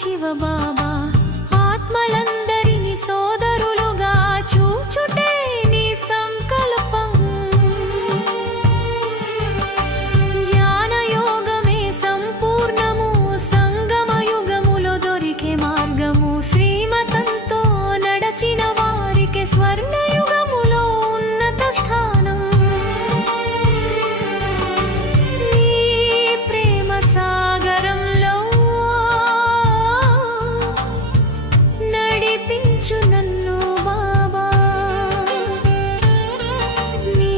శివబాబా ఆత్మలందరినీ సోదరులుగా చూచుటే నీ సంకల్పం. జ్ఞానయోగమే సంపూర్ణము, సంగమయుగములో దొరికే మార్గము. శ్రీమతంతో నడచిన వారికి స్వర్ణయుగములో ఉన్నత స్థానం. నన్ను బాబా నీ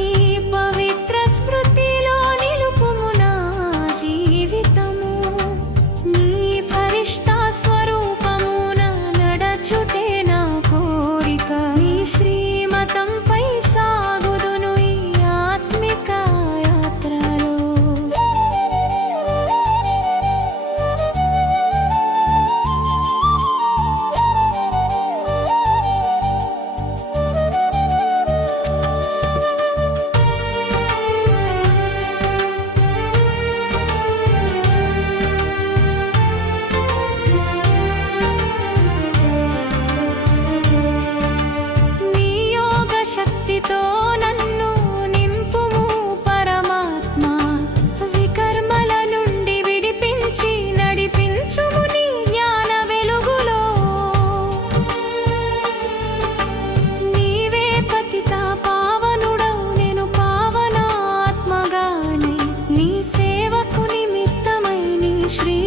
పవిత్ర స్మృతిలో నిలుపుము నా జీవితము. నీ ఫరిష్తా స్వరూపమున నడచుటే నా కోరిక. నీ శ్రీమతంపై సాగుదును ఈ ఆత్మిక యాత్రలో. శక్తితో నన్ను నింపుము పరమాత్మ. వికర్మల నుండి విడిపించి నడిపించుము నీ జ్ఞాన వెలుగులో. నీవే పతిత పావనుడవు, నేను పావనాత్మగానే నీ సేవకు నిమిత్తమై నీ శ్రీ